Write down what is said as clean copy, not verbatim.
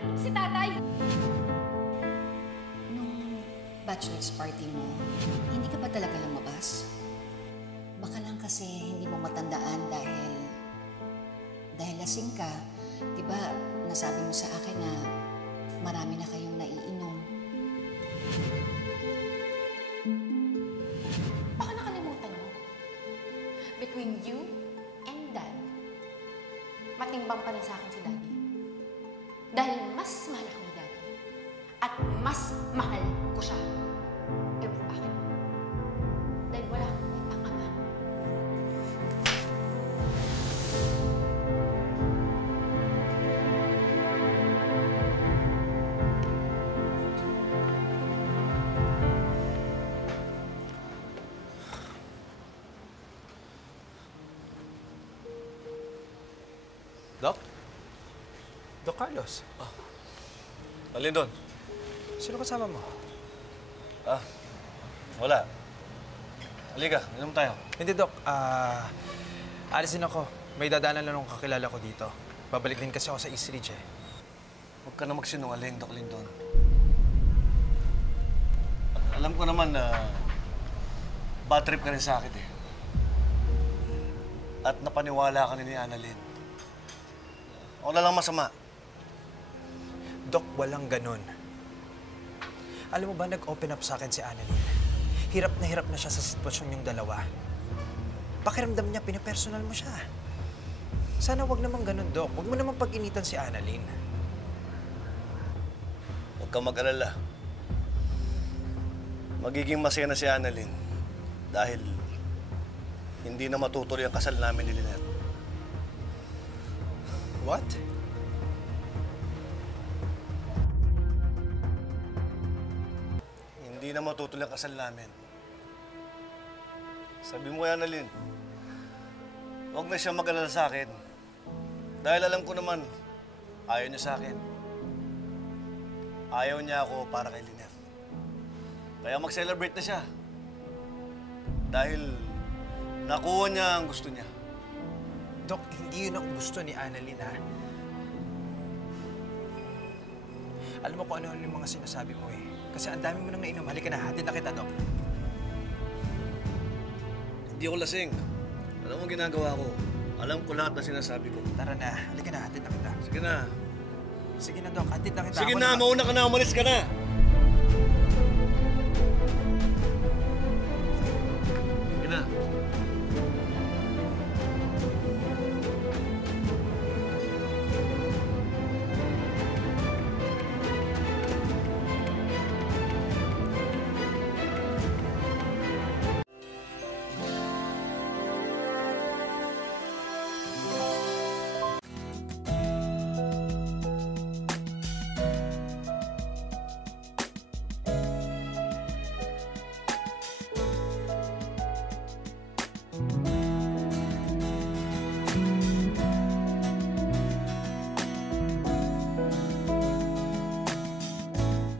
Sinakit si tatay! Nung bachelor's party mo, hindi ka ba talaga lumabas? Baka lang kasi hindi mo matandaan dahil lasing ka. Diba, nasabi mo sa akin na marami na kayong naiinom. Baka nakalimutan mo. Between you and Dad, matimbang pa rin sa akin si Daddy. Dahil mas mahal ako ni Daddy. At mas mahal ko siya. Alam ko bakit? Dahil wala akong ibang ama. Doc? Doc Carlos? Alin doon? Sino kasama mo? Wala. Halika, inom tayo. Hindi, Doc. Alisin ako. May dadaanan lang ng kakilala ko dito. Babalik din kasi ako sa East Ridge, eh. Huwag ka na magsinungaling, Doc Lindon. Alam ko naman na bad trip ka rin sa akin, eh. At napaniwala ka ni Annalyn. Ako na lang masama. Doc, walang ganun. Alam mo ba, nag-open up sa akin si Annalyn. Hirap na siya sa sitwasyon yung dalawa. Pakiramdam niya, pinapersonal mo siya. Sana wag naman ganun, Doc. Wag mo naman pag-initan si Annalyn. Huwag kang mag-alala. Magiging masaya na si Annalyn dahil hindi na matutuloy ang kasal namin ni Lynette. What? Hindi na matutuloy ang kasal namin. Sabi mo, Annalyn, huwag na siya mag-alala sa akin. Dahil alam ko naman, ayaw niya sa akin. Ayaw niya ako para kay Lynette. Kaya mag-celebrate na siya. Dahil nakuha niya ang gusto niya. Doc, hindi yun ang gusto ni Annalyn, ha? Alam mo kung ano yung mga sinasabi mo, eh. Kasi ang dami mo nang nainom. Halika na, hatid na kita, Doc. Hindi ako lasing. Alam mo ang ginagawa ko. Alam ko lahat na sinasabi ko. Tara na, halika na, hatid na kita. Sige na. Sige na, Doc, hatid na kita. Sige na, mauna ka na, umalis ka na.